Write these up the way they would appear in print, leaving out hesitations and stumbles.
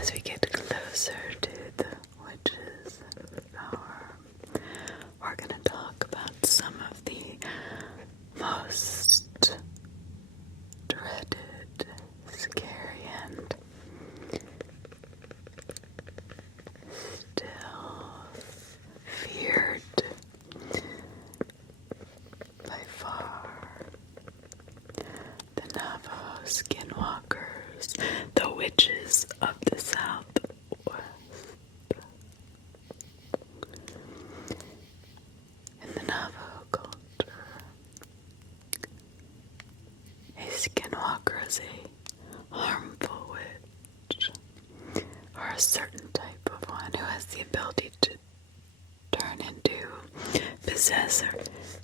as we get closer to the witch's power, we're going to talk about some of the most dreaded, scary, and still feared by far. The Navajo Skinwalkers, the witches of the Southwest. In the Navajo culture, a skinwalker is a harmful witch, or a certain type of one who has the ability to turn into, possess, or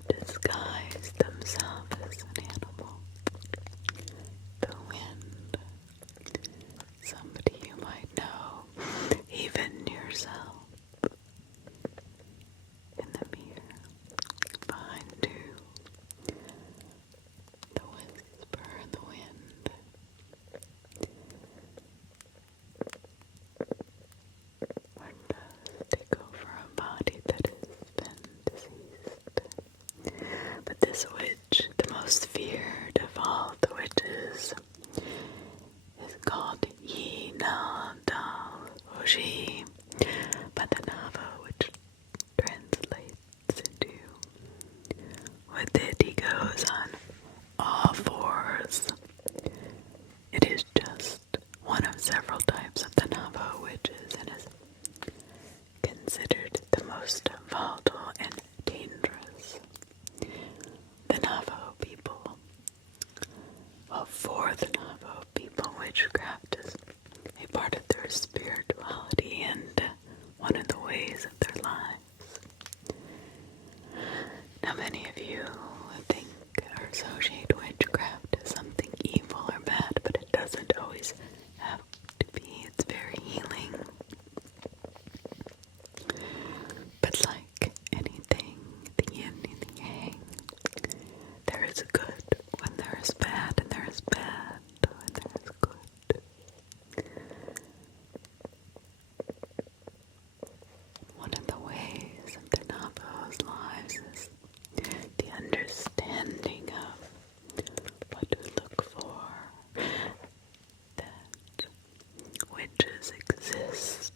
disguise themselves as an animal. The wind, somebody you might know, even yourself, in the mirror, behind you, the whisper in the wind. Or does take over a body that has been deceased. But this witch, the most feared of all the witches, is called Oji, but the Navajo, which translates into with it he goes on all fours. It is just one of several types of the Navajo witches and is considered the most volatile and dangerous. The Navajo people, well, for the Navajo people, witchcraft is a part of their spirituality and one of the ways of their lives. Now, many of you think or associate witchcraft as something evil or bad, but it doesn't always have to be. It's very healing. But like anything, the yin and the yang, there is good when there is bad, and there is bad when there is good. One of the ways of the Navajo's lives is the understanding of what to look for, that witches exist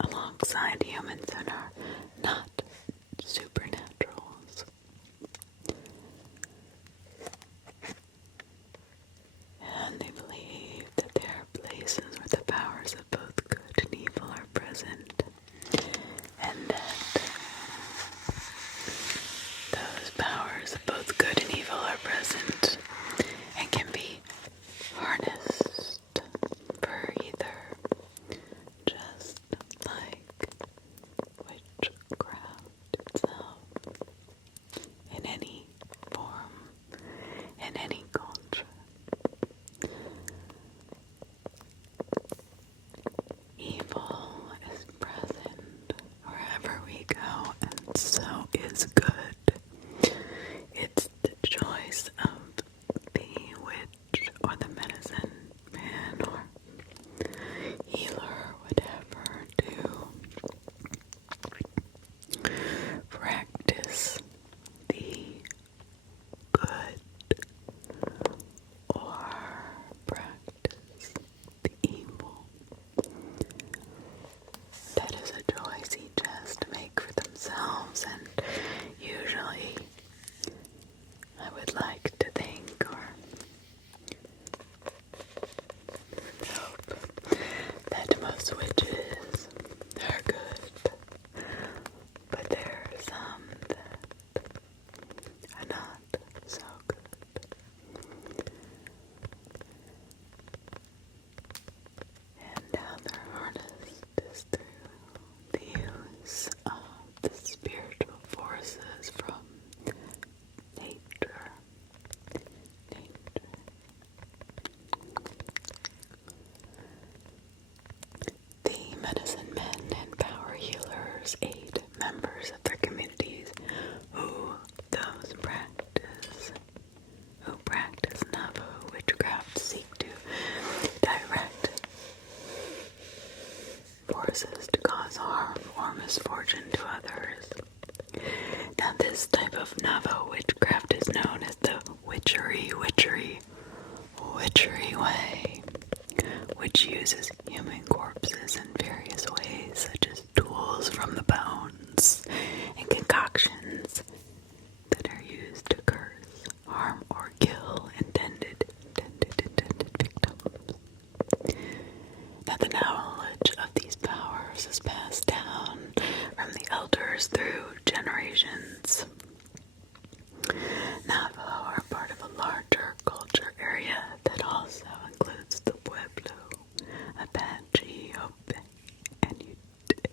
alongside humans and are not supernaturals. And they believe that there are places where the powers of both good and evil are present, and that those powers of both good and evil are present and can be harnessed for either, just like witchcraft. forces to cause harm or misfortune to others. Now this type of Navajo witchcraft is known as the witchery way, which uses human corpses in various ways, such as tools from the bones and concoctions that are used to curse, harm, or kill intended victims. Now the knowledge of these powers is passed down from the elders through generations. Navajo are part of a larger culture area that also includes the Pueblo, Apache, Hope, and Ute,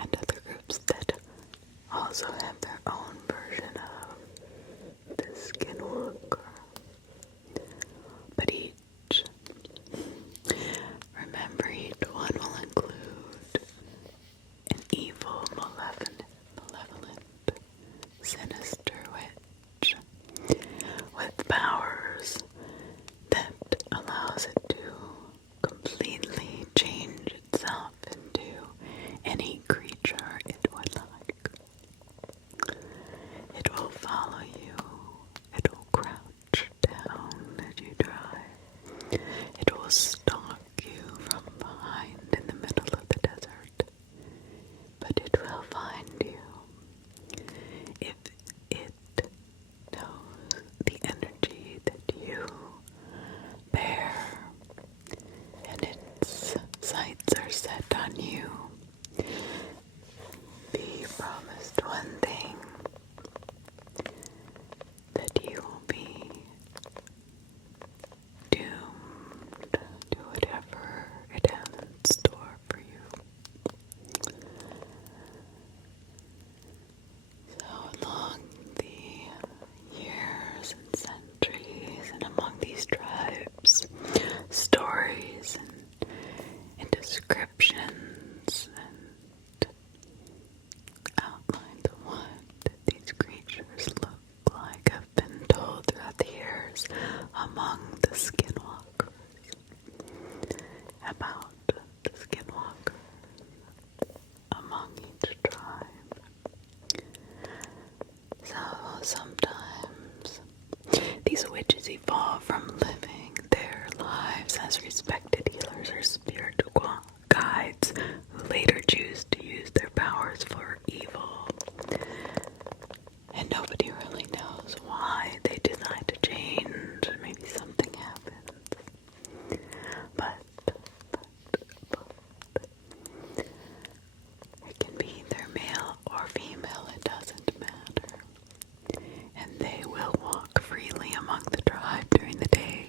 and other groups that also have their own version of the Skinwalker. But remember, each one will include an evil, malevolent, sinister witch with powers that allows it to completely change itself into any creature it would like. It will follow you. It will crouch down as you drive. It will stalk you from behind in the middle of the desert. But it will find you if it knows the energy that you bear, and its sights are set on you. Be promised one thing, that you will be doomed to whatever it has in store for you. So along the years and centuries, and among these tribes, stories and descriptions and outlines of what these creatures look like have been told throughout the years among the Skinwalkers, about the Skinwalkers among each tribe. So sometimes these witches evolve from living their lives as respected healers or spiritual guides who later choose to use their powers for evil. And nobody really knows why they decide to change. Maybe something happens. But it can be either male or female, it doesn't matter. And they will walk freely among the tribe during the day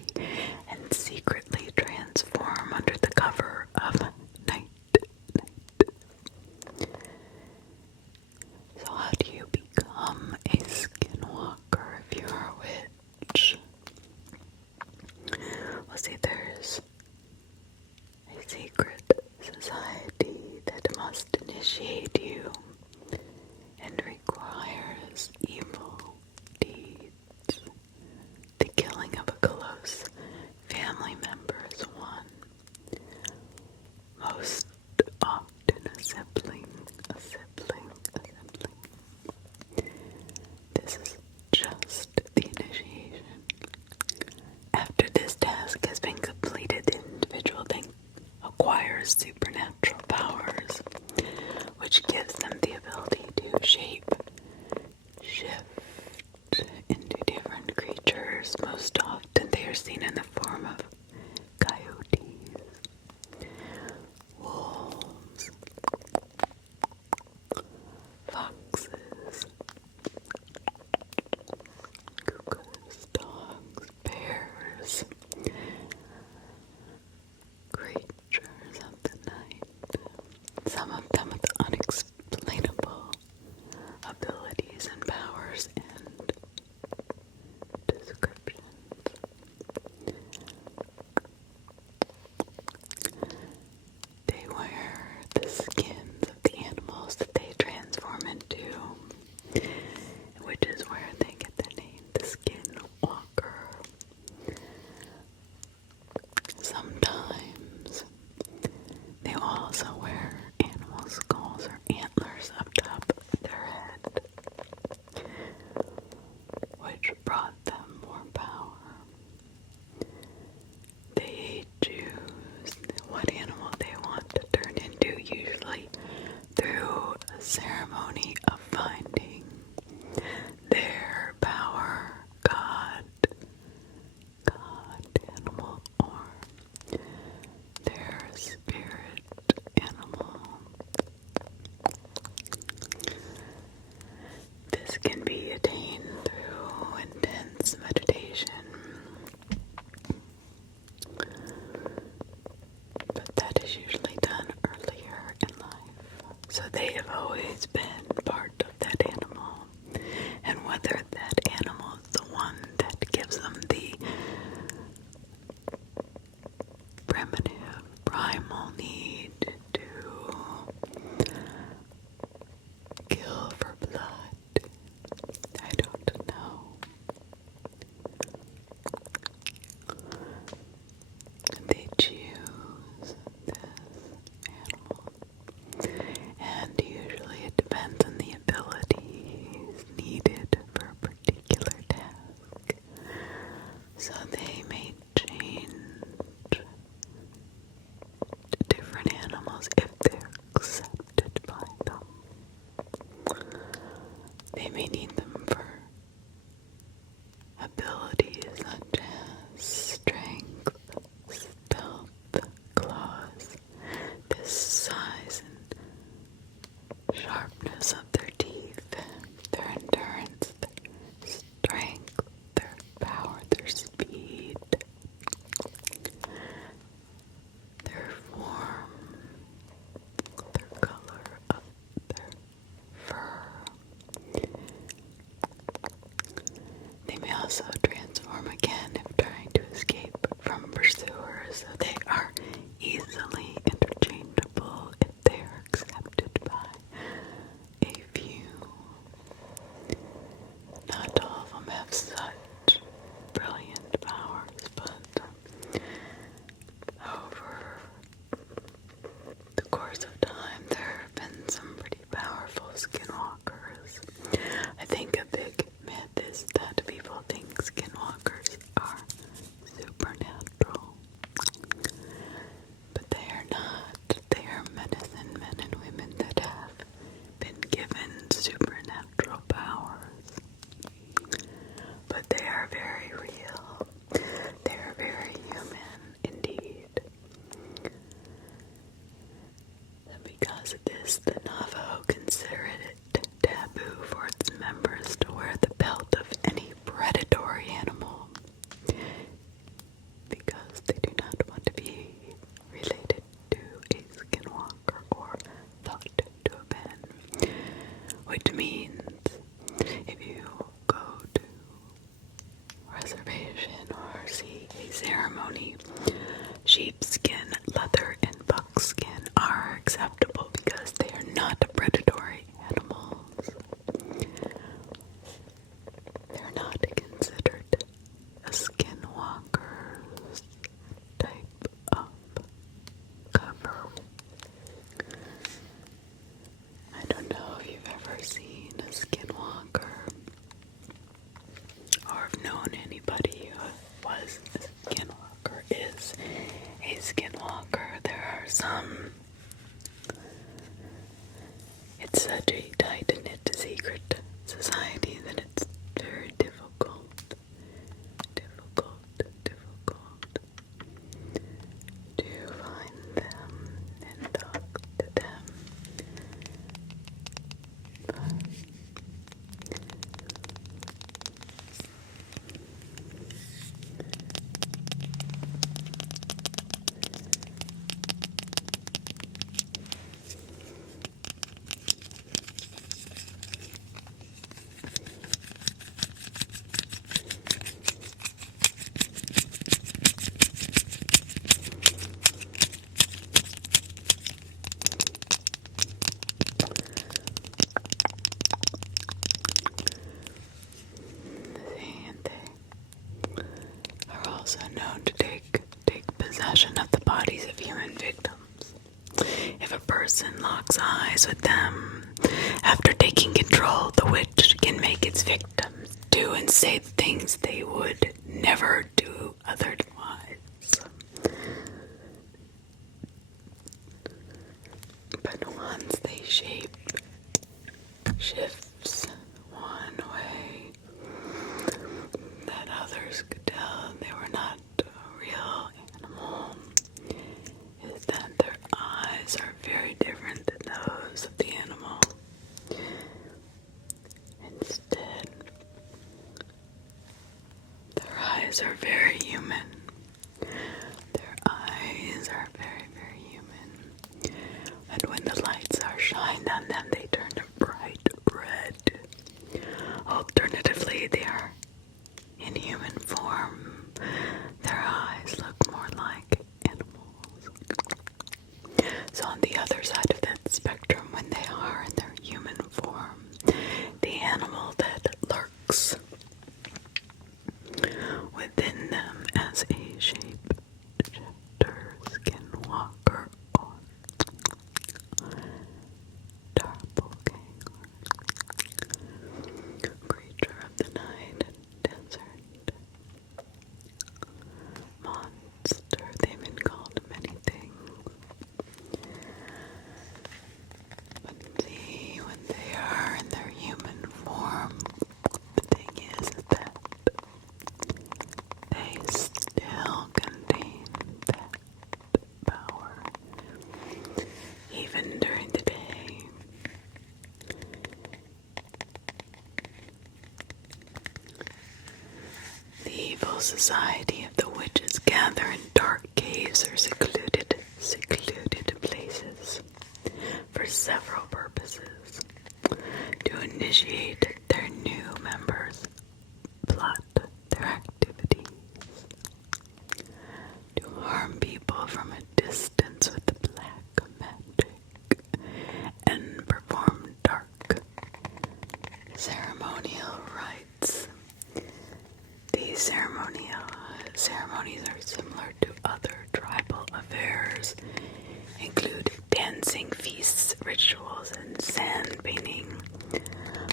and secretly transform under the cover of night. So how do you become a Skinwalker if you're a witch? Well, see, there's a secret society that must initiate you and requires evil deeds. The killing of a close family member is one. Most often a sibling. This is just the initiation. After this task has been completed, the individual then acquires supernatural powers, which gives them the ability to shift into different creatures. Most often they are seen in the form of coyotes, wolves, foxes, cougars, dogs, bears, creatures of the night, some of them with unexplainable abilities and powers and descriptions. So they may change to different animals if they're accepted by them. They may need them for abilities such as strength, stealth, claws, the size and sharpness of their teeth, their endurance, their strength, their power, their speed, their form, their color of their fur. They may also transform again if trying to escape from pursuers, so they are easily interchangeable if they are accepted by a few. Not all of them have such brilliant powers, but over the course of time, there have been some pretty powerful skinwalkers. I think a big myth is that people think skinwalkers are supernatural, but they are not. They are medicine men and women that have been given supernatural powers, but they are very real. They are very human indeed. And because of this, the Navajo consider it taboo for its members to wear the pelt of any predatory animal, because they do not want to be related to a skinwalker or thought to have been, which means if you go to reservation or see a ceremony, sheepskin, leather, and buckskin are acceptable because they are not predatory animals. They're not considered a skinwalker's type of cover. I don't know if you've ever seen a skinwalker or have known anybody who was a skinwalker, is a skinwalker. There are some. It's such a tight-knit secret society that it's very difficult to find them and talk to them. Are also known to take possession of the bodies of human victims. If a person locks eyes with them, after taking control, the witch can make its victims do and say things they would never do otherwise. But once they shifts one way that others could tell they were not a real animal, is that their eyes are very different than those of the animal. Instead, their eyes are very human. Their eyes are very, very human. And when the lights are shined on them, they turn a bright red. Alternatively, they are in human form. Their eyes look more like animals. So on the other side of that spectrum, when they are in their human form, the animal that lurks within them as a shapeshifter, skinwalker, or doppelganger, creature of the night, society of the witches gather in dark caves or secluded places for several purposes. To initiate their new members, plot their activities, to harm people from a distance with the black magic, and perform dark ceremonial rites. These ceremonies are similar to other tribal affairs, include dancing, feasts, rituals, and sand painting,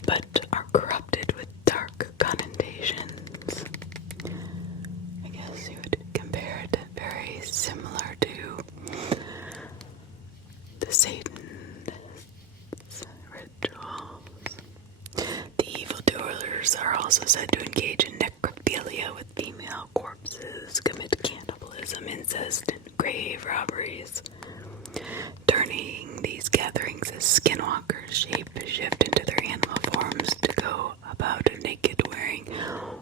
but are corrupted with dark connotations. I guess you would compare it very similar to the Satan's rituals. The evildoers are also said to engage in necrophilia with female corpses, commit cannibalism, incest, and grave robberies. During these gatherings, as skinwalkers shape-shift into their animal forms to go about naked, wearing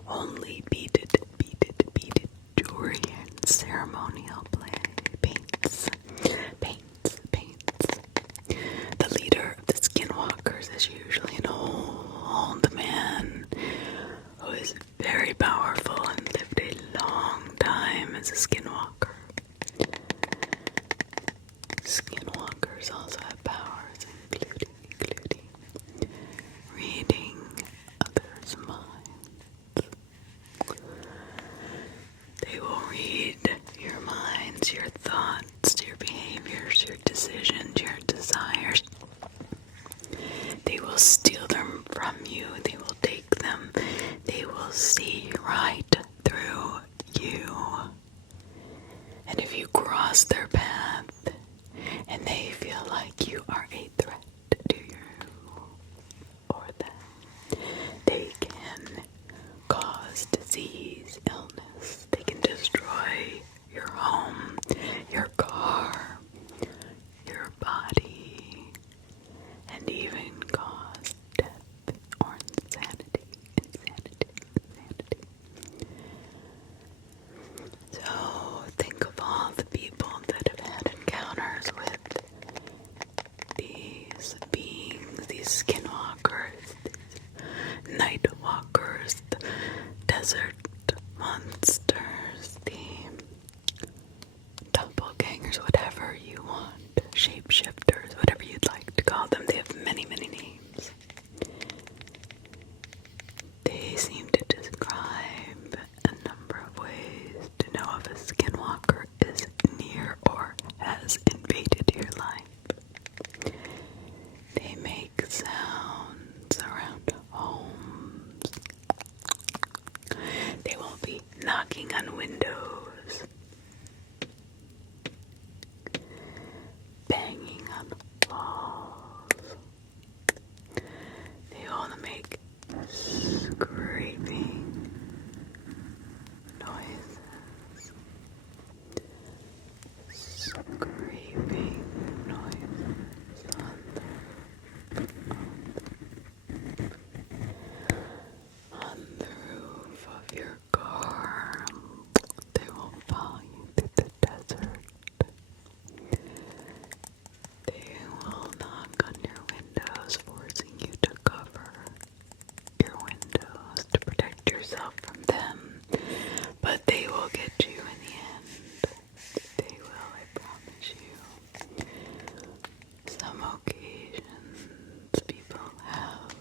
only beaded jewelry and ceremonial paints. The leader of the skinwalkers is usually an old man who is very powerful and lived a long time as a skinwalker. Skinwalkers also have powers including reading others' minds. They will read your minds, your thoughts, your behaviors, your decisions, your desires. They will steal them from you. They will take them. They will see right through you. And if you cross their path and they feel like you are a threat to you or them, they can cause disease, illness. They can destroy your home, your car, your body, and even cause death or insanity. So think of all the people that have had encounters with these beings, these skinwalkers, these night walkers, the desert monsters, the doppelgangers, whatever you want, shapeshifters, whatever you'd like to call them. They have many names. They seem to describe a number of ways to know if a skinwalker is near or has invaded your life. They make sounds around homes. They will be knocking on windows, banging on walls. They all make scraping noises. Scraping noises on the roof of your car. They will follow you through the desert. They will knock on your windows, forcing you to cover your windows to protect yourself from them. But they will get you in the end. They will, I promise you. Some occasions people have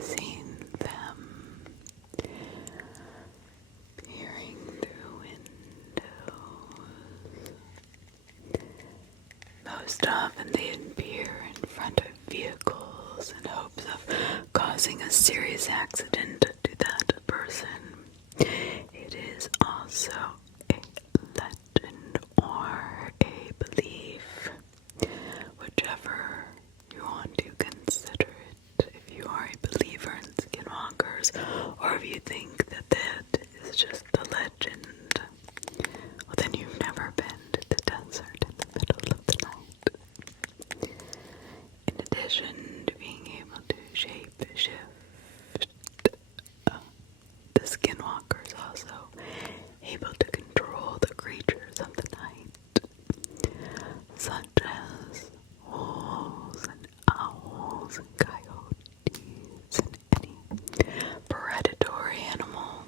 seen them peering through windows. Most often they appear in front of vehicles in hopes of causing a serious accident to that person. It is also a legend or a belief, whichever you want to consider it. If you are a believer in skinwalkers, or if you think that that is just a legend, well, then you've never been to the desert in the middle of the night. In addition to being able to shape shift Skinwalkers also able to control the creatures of the night, such as wolves and owls and coyotes and any predatory animal,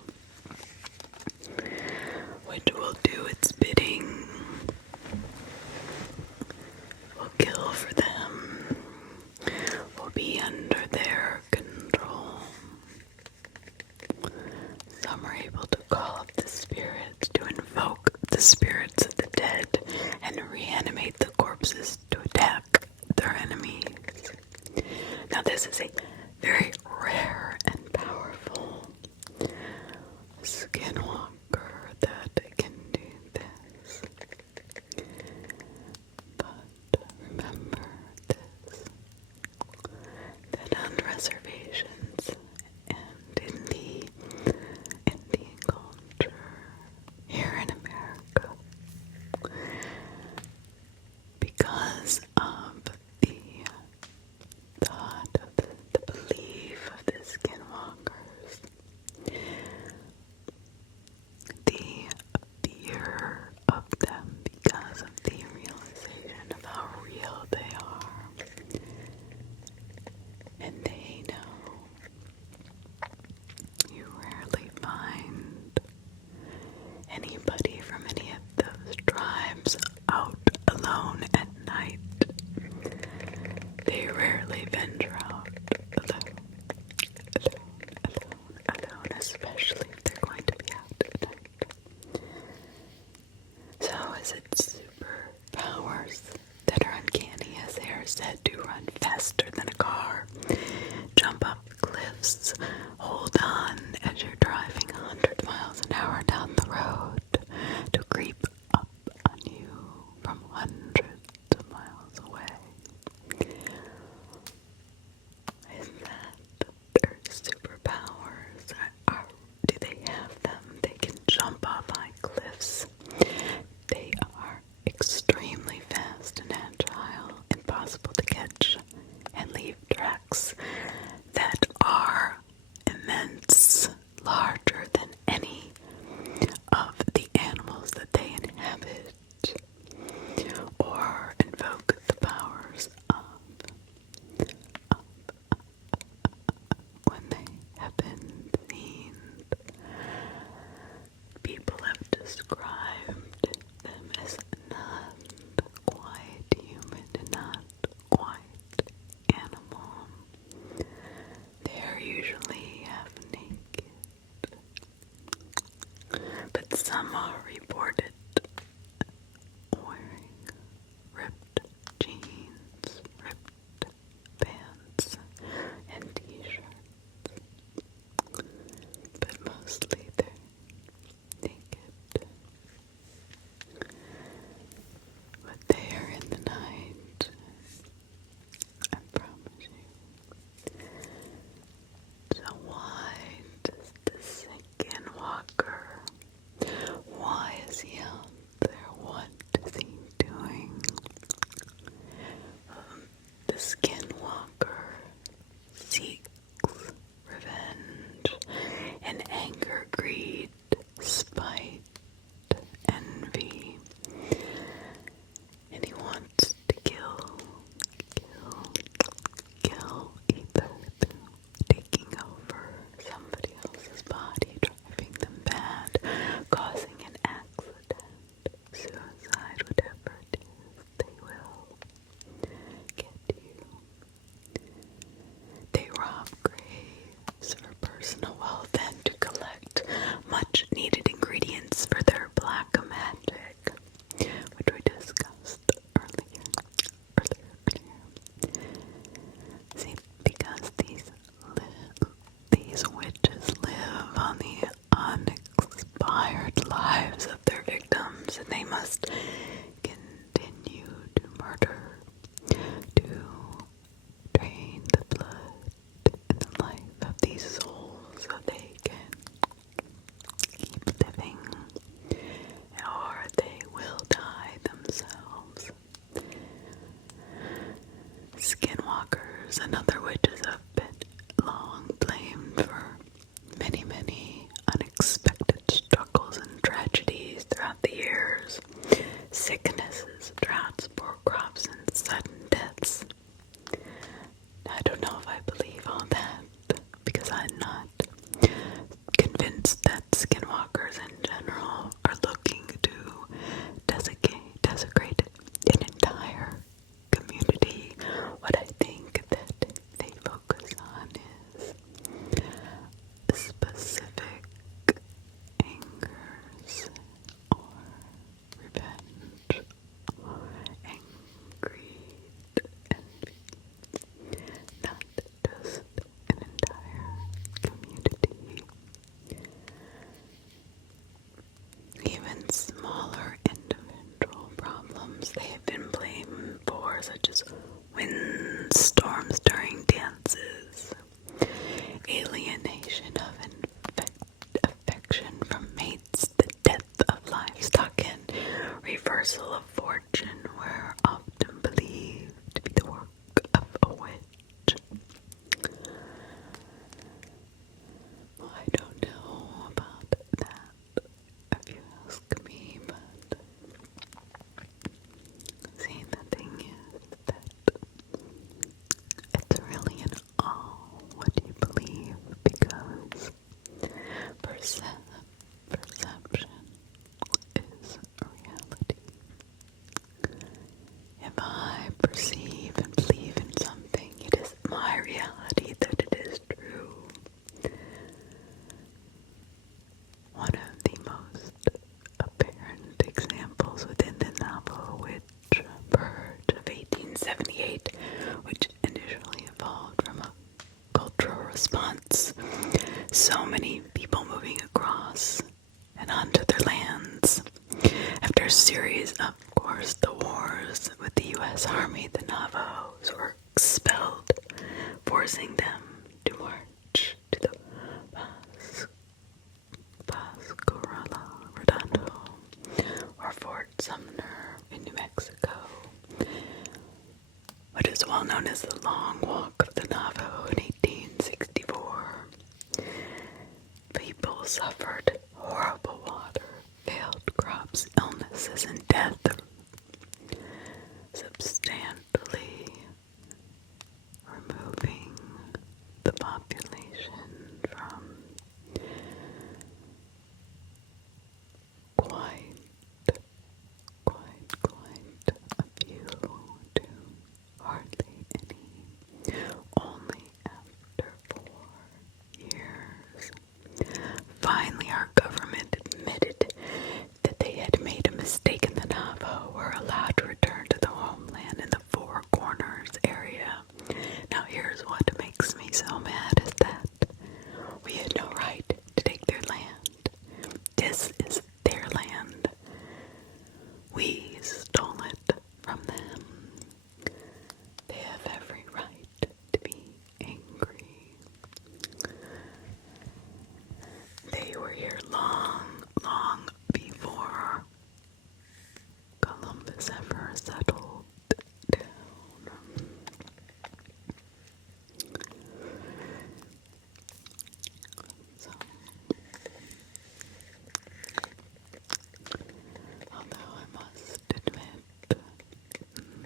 which will do its bidding, will kill for them, will be under their control. Some are able to call up the spirits, to invoke the spirits of the dead, and reanimate the corpses to attack their enemies. Now this is a very rare and powerful skinwalker that can do this. But remember this, that on reservations and in the Indian culture here in America, because of the thought of the belief of the skinwalkers, the fear of them because of the realization of how real they are, and they know you rarely find anybody from any of those tribes out alone at night. They rarely venture out alone, especially if they're going to be out at night. So is it superpowers that are uncanny, as they are said to run faster than a car, jump up cliffs, hold on as you're driving 100 miles an hour down the road, to creep up on you from hundreds of miles away? Is that their superpowers? Do they have them? They can jump off high cliffs. They are extremely fast and agile, impossible to catch, and leave tracks that are immense, larger than any of the animals that they inhabit or invoke the powers of. When they have been seen, people have described them as not quite human and not quite animal. They are usually half naked, but some are reported wearing ripped jeans, ripped pants, and t-shirts, but mostly they're naked. But they are in the night, I promise you. So why does the Skinwalker, why is he smaller individual problems they have been blamed for, such as windstorms during dances, alienation of affection from mates, the death of livestock, and reversal of fortune, were often believed to be the work of a witch. Well, I don't know about that, if you ask me, but see, the thing is that it's really in all what you believe, because perception is reality. If I perceive and believe in something, it is my reality that it is true. One of the most apparent examples within the Navajo witch purge of 1878, which initially evolved from a cultural response. So many people moving across and onto their lands. After a series of course, the wars with the U.S. Army, the Navajos were expelled, forcing them to march to the Pascuala Redondo, or Fort Sumner in New Mexico, what is well known as the Long Walk of the Navajo in 1864. People suffered horrible water, failed crops, illnesses, and death, substantially removing the population from quite a few to hardly any, only after 4 years. Finally, our government admitted that they had made a mistake, and the Navajo were allowed to return to the homeland in the Four Corners area. Now, here's what makes me so mad is that we had no right to take their land. This is their land. We stole it from them. They have every right to be angry. They were here long before Columbus ever settled down. So, although I must admit,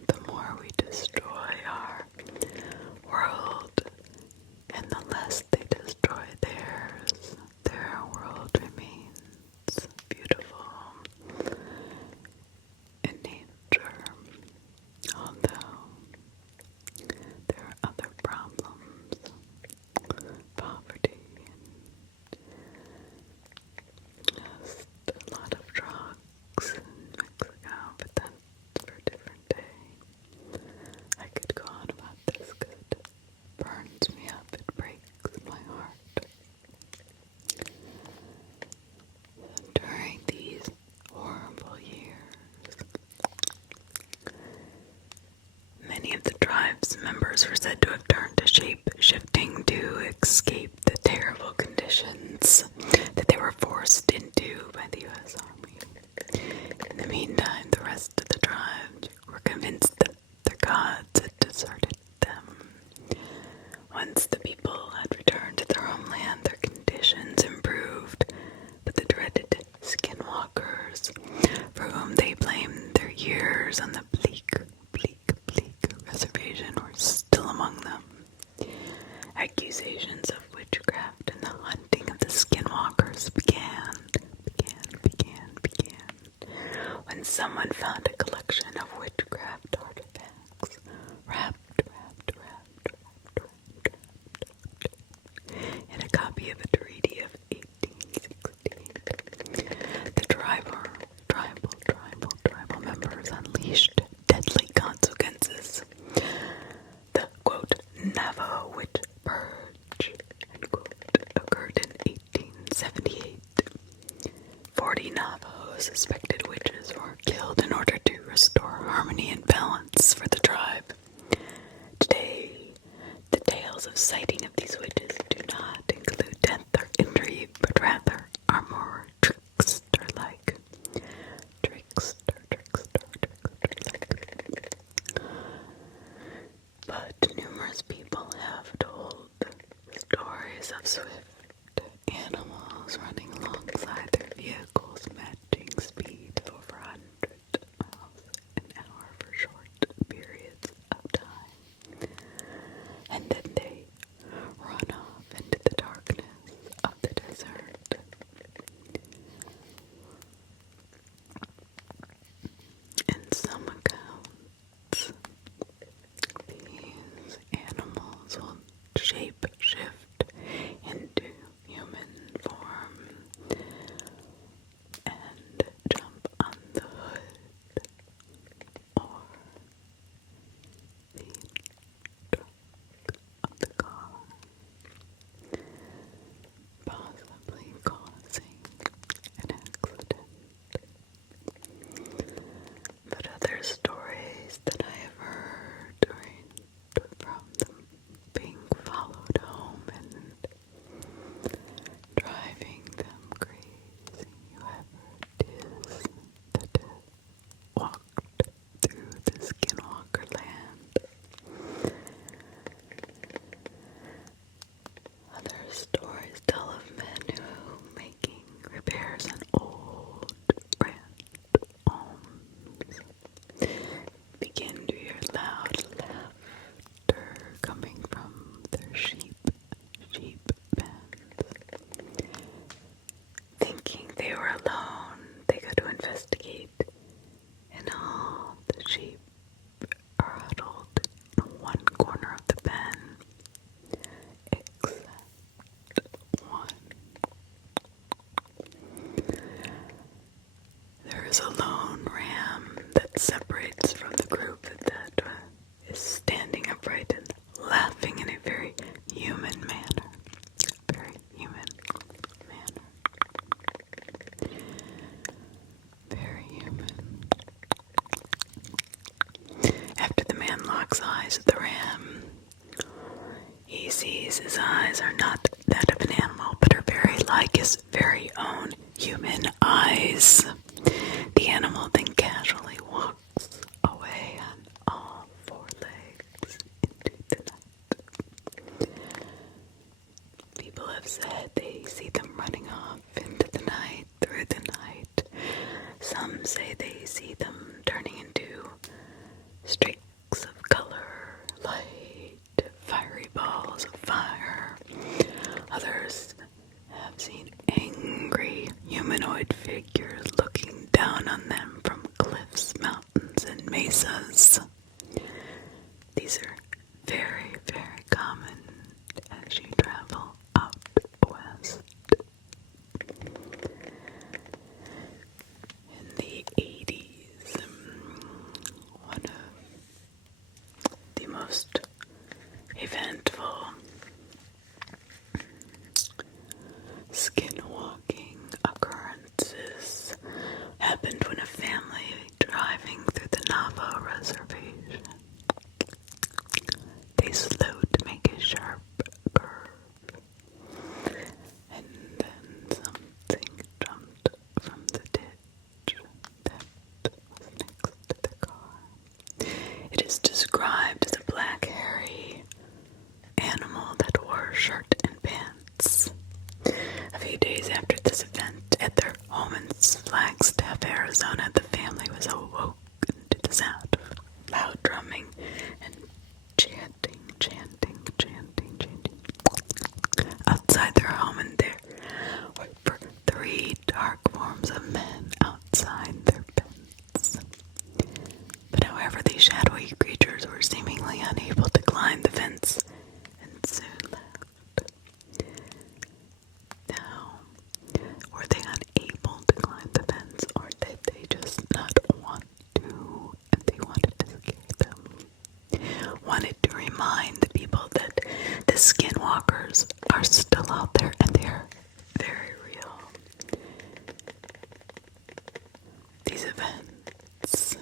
the more we destroy our world and the less they destroy theirs, their world remains beautiful in nature, although there are other problems, poverty, and just a lot of drugs in Mexico, but that's for a different day. I could go on about this because it burns me up, it breaks my heart. During these horrible years, many of the tribe's members were said to have turned to shape-shifting to escape the terrible conditions that they were forced into by the U.S. Army. In the meantime, the rest of the tribe were convinced that their gods had deserted them. Once the people had returned to their homeland, their conditions improved, but the dreaded Skinwalkers, for whom they blamed their years on the bleak reservation, were still among them. Accusations of witchcraft and the hunting of the Skinwalkers began when someone found a collection of witchcraft artifacts wrapped in a copy of a treaty of 1860. The tribal members unleashed deadly consequences. The, quote, Navajo witch purge, end quote, occurred in 1878. 40 Navajos suspected witchcraft witches were killed in order to restore harmony and balance for the tribe. Today, the tales of sighting of these witches do not include death or injury, but rather are more trickster-like. But numerous people have told stories of swift animals running alongside their vehicles, matching speed over 100 miles an hour for short periods of time. And then they run off into the darkness of the desert. In some accounts, these animals will shape-shift into human form and jump on the hood or the trunk of the car, possibly causing an accident. But other stories that I have heard from them being followed home and driving them crazy, whoever it is that walked through the Skinwalker land. Other stories tell of men who, making repairs on old ranch homes, begin to hear loud laughter coming from their sheep pens. Thinking they were alone, they go to investigate, and all the sheep are huddled in one corner of the pen, except one. There is a lone ram that separates from the group that is standing upright and laughing in a very human manner. Very human manner. Very human. After the man locks eyes with the ram, he sees his eyes are not that of an animal, but are very like his very own human eyes. The animal then casually walks away on all four legs into the night. People have said they see them running off into the night, through the night. Some say they see them turning into streaks of color, light, fiery balls of fire. Others have seen angry humanoid figures looking down on them from cliffs, mountains, and mesas. These are very, very common as you travel out west. In the 80s, one of the most eventful skinwalking occurrences happened when a family driving through the Navajo reservation, they slowed to make a sharp curve, and then something jumped from the ditch that was next to the car. It is described as a black hairy animal that wore a shirt and pants. A few days after this event, at their home in Flagstaff, Arizona, the family was awoken to the sound of loud drumming and chanting. Outside their home, and there were three dark forms of men outside their pens. But however, these shadowy creatures were seemingly unable to climb the fence and soon left. Now, were they unable to climb the fence, or did they just not want to, and they wanted to scare them? Wanted to remind the people that the Skinwalkers are still out there and they're very real. These events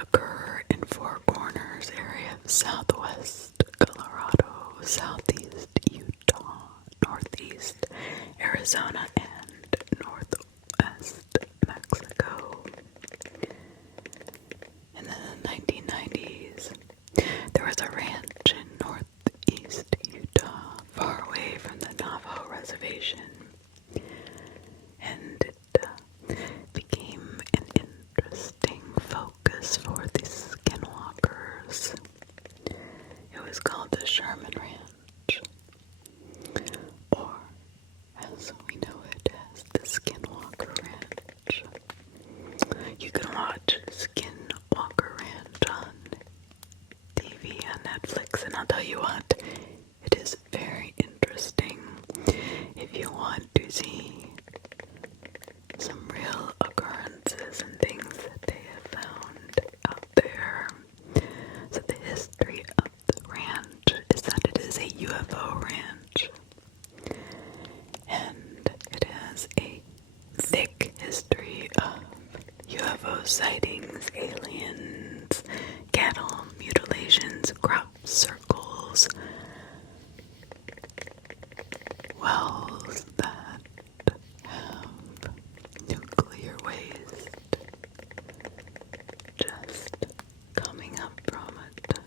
occur in Four Corners area of southwest Colorado, southeast Utah, northeast Arizona, and northwest Mexico. In the 1990s, there was a ranch in northeast Utah, far away from the Navajo reservation, and it became an interesting focus for the Skinwalkers. It was called the Sherman Ranch, or as we know it as the Skinwalker Ranch. You can watch Skinwalker Ranch on TV on Netflix, and I'll tell you what, it is very interesting if you want to see some real occurrences and things that they have found out there. So the history of the ranch is that it is a UFO ranch, and it has a thick history of UFO sightings, aliens, cattle mutilations, crop circles, wells that have nuclear waste just coming up from it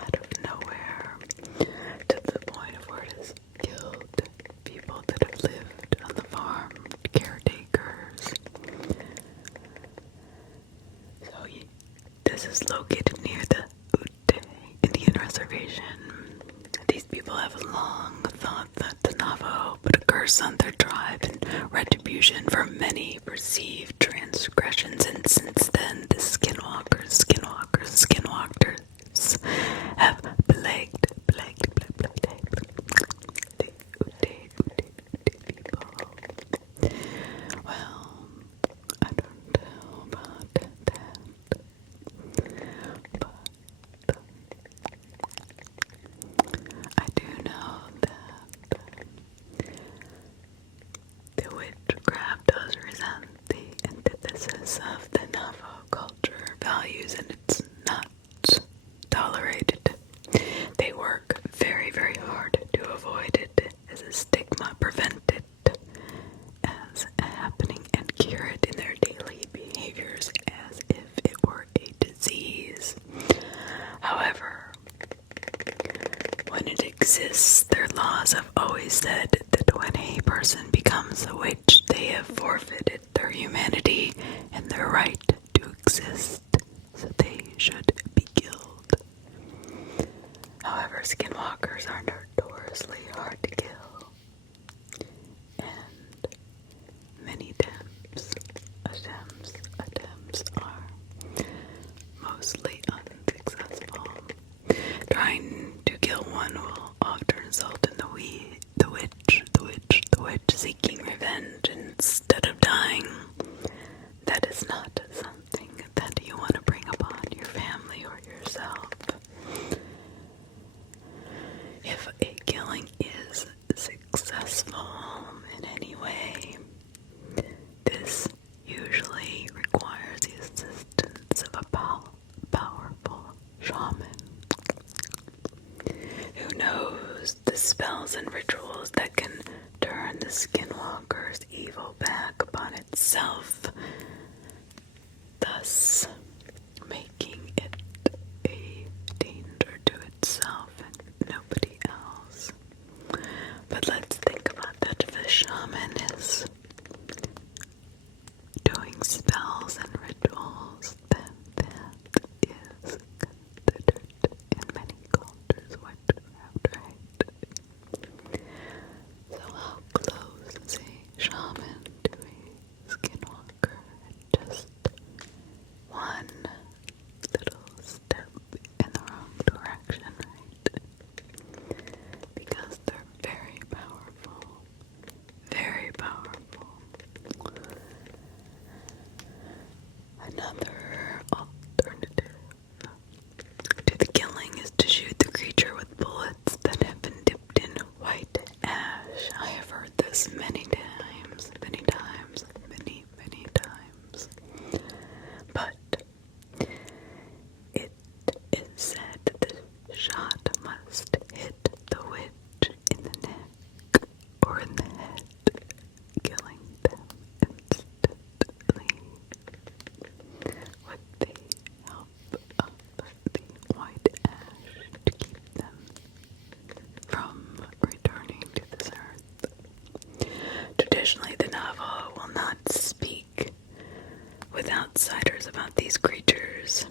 out of nowhere, to the point of where it has killed people that have lived on the farm, caretakers. So this is located near the Ute Indian Reservation. These people have long thought that the Navajo put a curse on their tribe and retribution for many perceived transgressions, and since then the Skinwalkers have plagued the Ute people. Well, I don't know about that, but I do know that the witchcraft does resent the antithesis of the Navajo culture values, and it's not tolerated. They work very, very hard to avoid it as a stigma, prevent it as happening, and cure it in their daily behaviors as if it were a disease. However, when it exists, their laws have always said that when a person becomes a witch, they have forfeited their humanity and their right to exist, so they should be killed. However, Skinwalkers are notoriously hard to kill, and many attempts are mostly unsuccessful. Trying to kill one will often result in the witch seeking revenge instead of dying. That is not something that you want to bring upon your family or yourself. If a killing is successful in any way, this usually requires the assistance of a powerful shaman who knows the spells and rituals that can turn the Skinwalker's evil back upon itself, thus making it a danger to itself and nobody else. But let's think about that. If a shaman is doing spells and rituals, then that is considered in many cultures witchcraft, right? So how close is a shaman to a Skinwalker? Additionally, the Navajo will not speak with outsiders about these creatures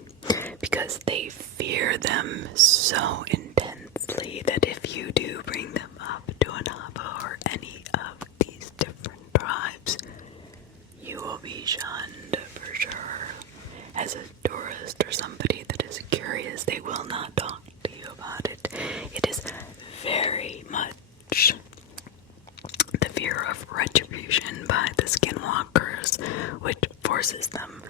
because they fear them so intensely that if you do bring them up to a Navajo or any of these different tribes, you will be shunned for sure. As a tourist or somebody that is curious, they will not talk to you about it. It is very much the fear of retribution by the Skinwalkers, which forces them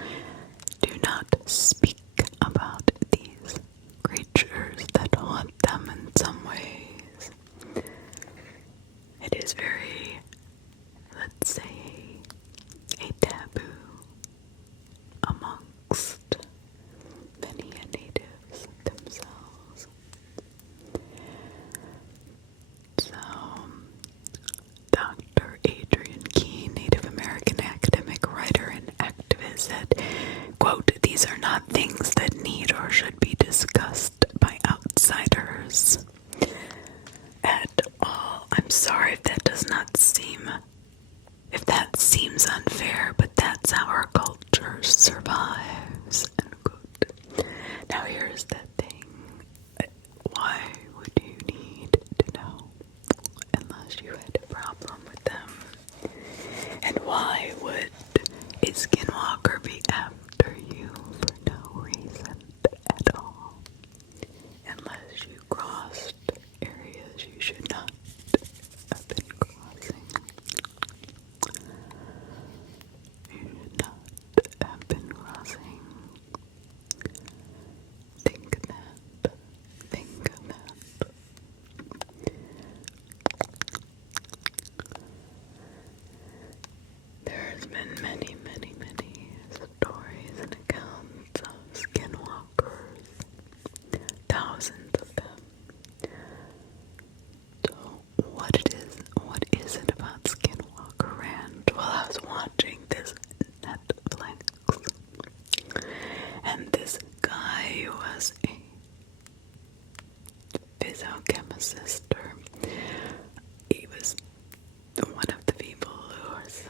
to not speak about these creatures that haunt them in some ways. It is very, let's say, a taboo amongst many natives themselves. So, Dr. Adrian Key, Native American academic, writer, and activist, said, quote, "These are not things that need or should be discussed by outsiders at all." I'm sorry if that seems unfair, but that's how our culture survives, end quote. Now here's the thing. Why would you need to know unless you had a problem with them? And why would a Skinwalker be after you for no reason at all? Unless you crossed areas you should not have been crossing. You should not have been crossing. Think of that. Think of that. There's been many, many, many stories and accounts of Skinwalkers. Thousands of them. So what is it about Skinwalker Ranch? Well, I was watching this Netflix, and this guy was a physiochemist. He was one of the people who was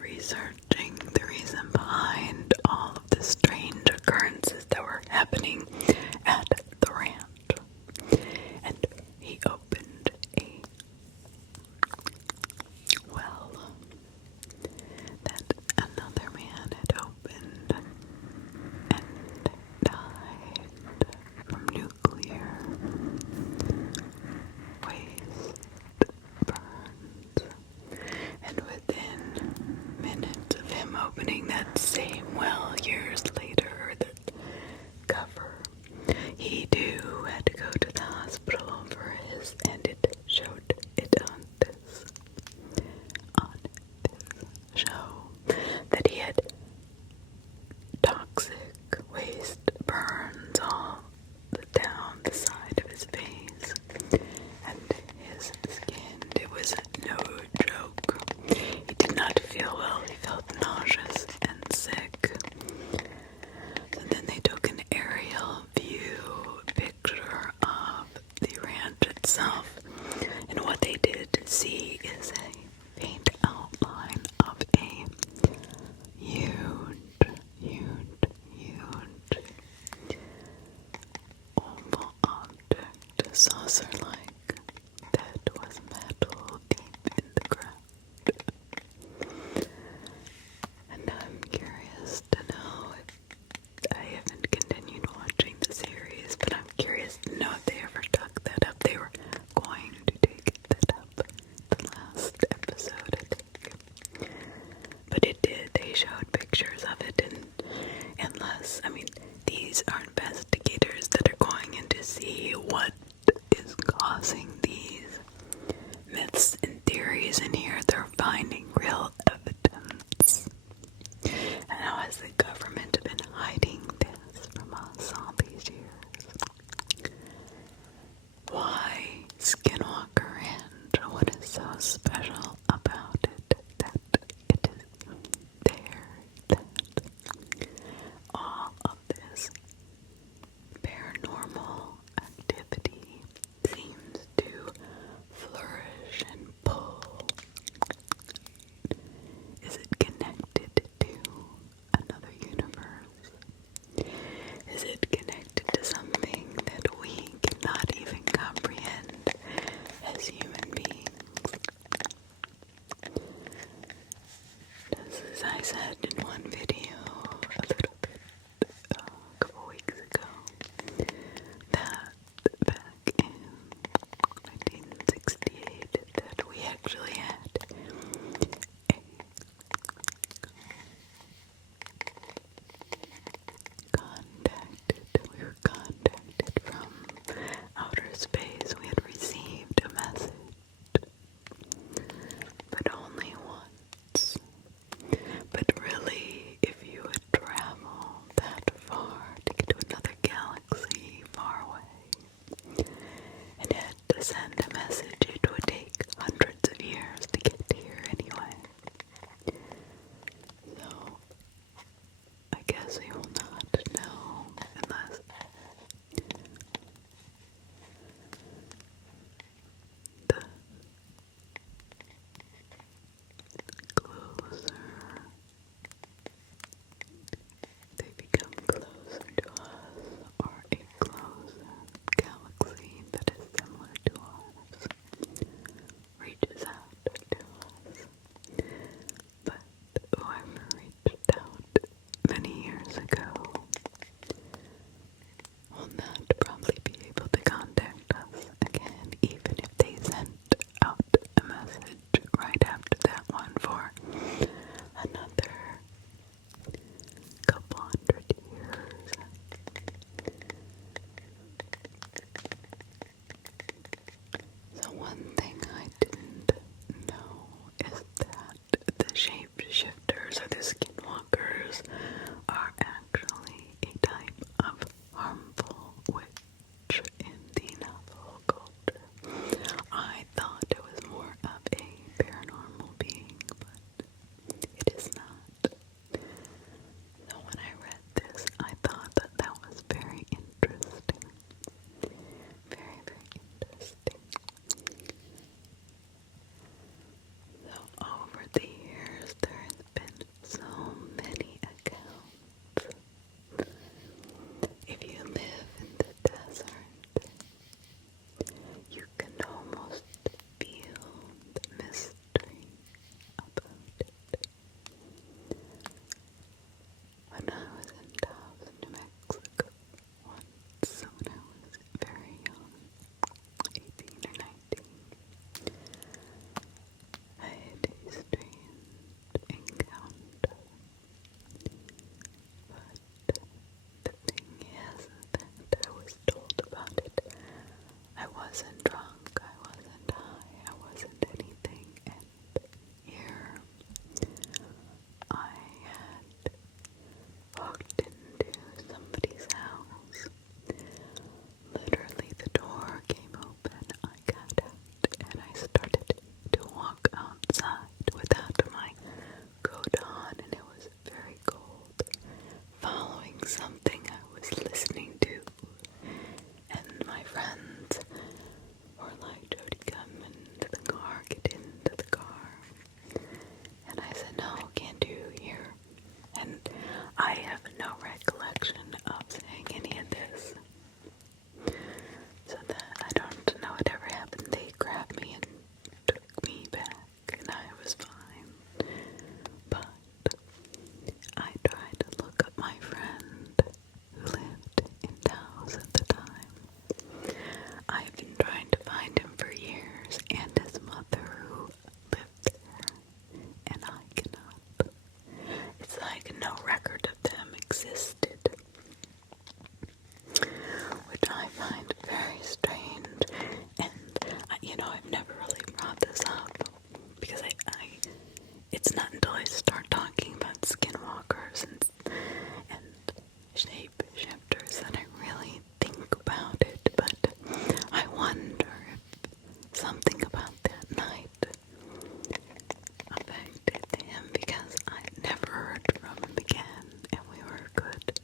researching the reason behind all of the strange occurrences that were happening at the ranch. And he opened a well that another man had opened and died from nuclear waste burns. And within minutes of him opening that same well years later, the cover, he too had to go to the hospital for his, and it showed it on this show that he had toxic waste burns all down the side of his face and his skin. It was no joke. He did not feel well. He felt nauseous and sick. So then they took an aerial view picture of the ranch itself, and what they did see is a faint outline of a huge oval object, saucer-like, that was metal deep in the ground. And I'm curious to know if I haven't continued watching the series, but I'm curious to know if they ever dug that up. They were going to dig that up the last episode, I think. But it did. They showed pictures of it, and unless, these are investigators that are going in to see what is causing these myths and theories, and here they're finding real evidence. And how has the government been hiding this from us all these years? Why Skinwalker Ranch? What is so special about it that it is there, that all of this paranormal activity seems to flourish and pull I said in one video a little bit, a couple weeks ago, that back in 1968 that we actually had we were contacted from outer space. We had received a message, but only once. But really, if you would travel that far to get to another galaxy far away and had to send a message, it would take hundreds of years to get here anyway. So, I guess we will not know unless the closer they become closer to us, or a closer galaxy that is similar to ours reaches out to us. But whoever reached out many years ago will not probably be able to contact us again, even if they sent out a message right after that one for another couple hundred years. So one thing I didn't know is that the Shapeshifters, or the Skinwalkers, are actually a type of harmful witch in the Navajo culture. I thought it was more of a paranormal being, but it is not. So when I read this, I thought that that was very interesting. Very, very interesting. So over the years, there has been so many accounts. If you live in the desert, you can almost feel the mystery about it. When I was in Taos, New Mexico, once when I was very young, 18 or 19, I had a strange encounter. But the thing is that I was told about it. I wasn't drunk, I wasn't high, I wasn't anything, and here I had walked into somebody's house. Literally the door came open, I got out, and I started to walk outside without my coat on, and it was very cold, following something I was listening to. And my friends were like, Jodi, come into the car, get into the car. And I said, no, can't do here. And I have no recollection of saying any of this. So that I don't know whatever happened. They grabbed me and took me back, and I was fine. But I tried to look up my friend who lived in Taos at the time. I've been trying to find him for years, and his mother who lived there, and I cannot. It's like no record of them existed, which I find very strange. And I've never really brought this up because it's not until I start talking about Skinwalkers and Shapeshifters that I really think about it. But I wonder if something about that night affected him, because I never heard from him again, and we were good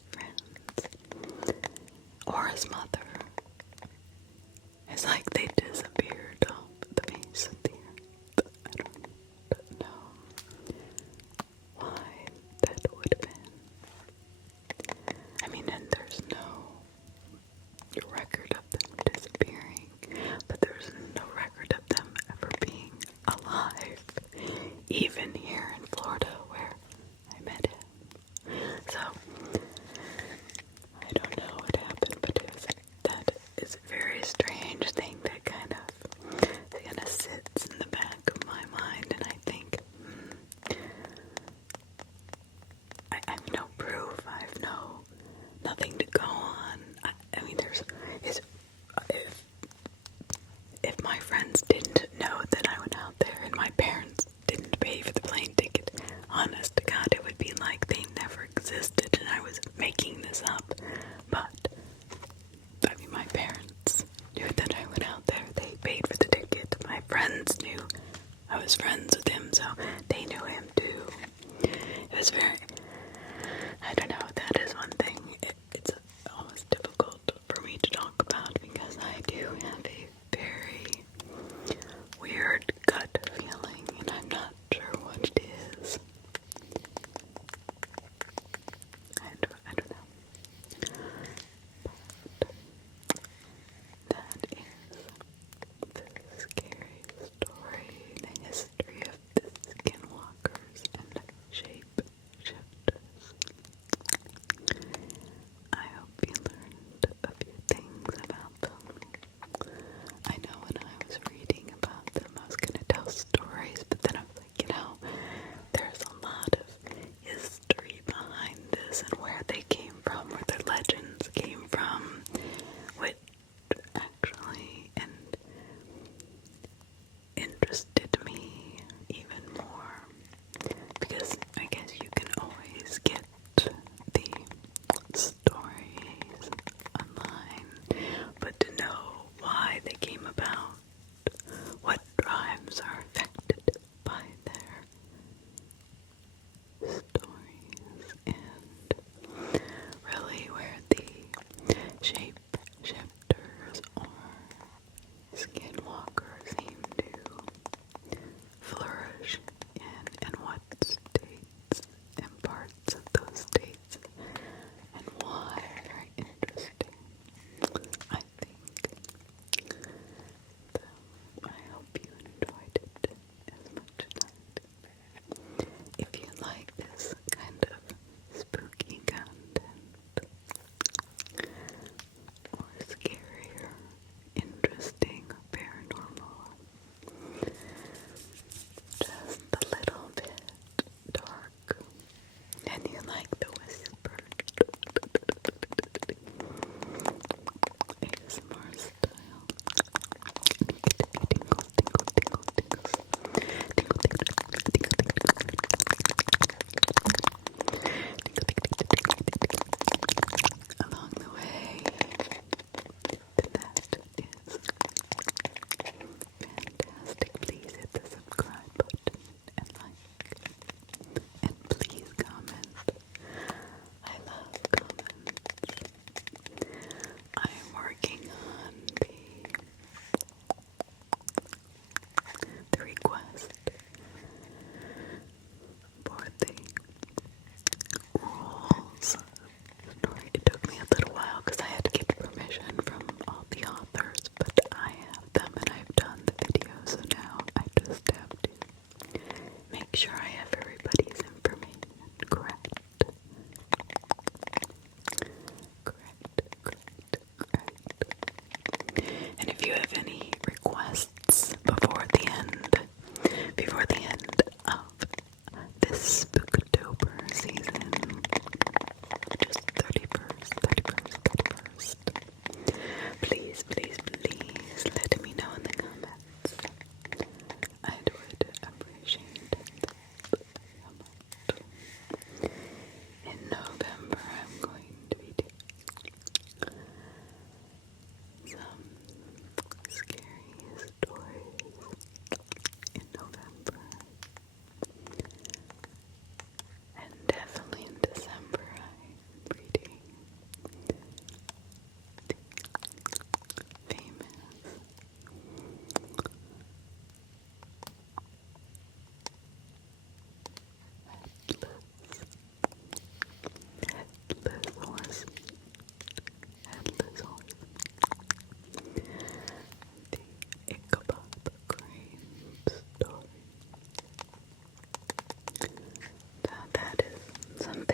something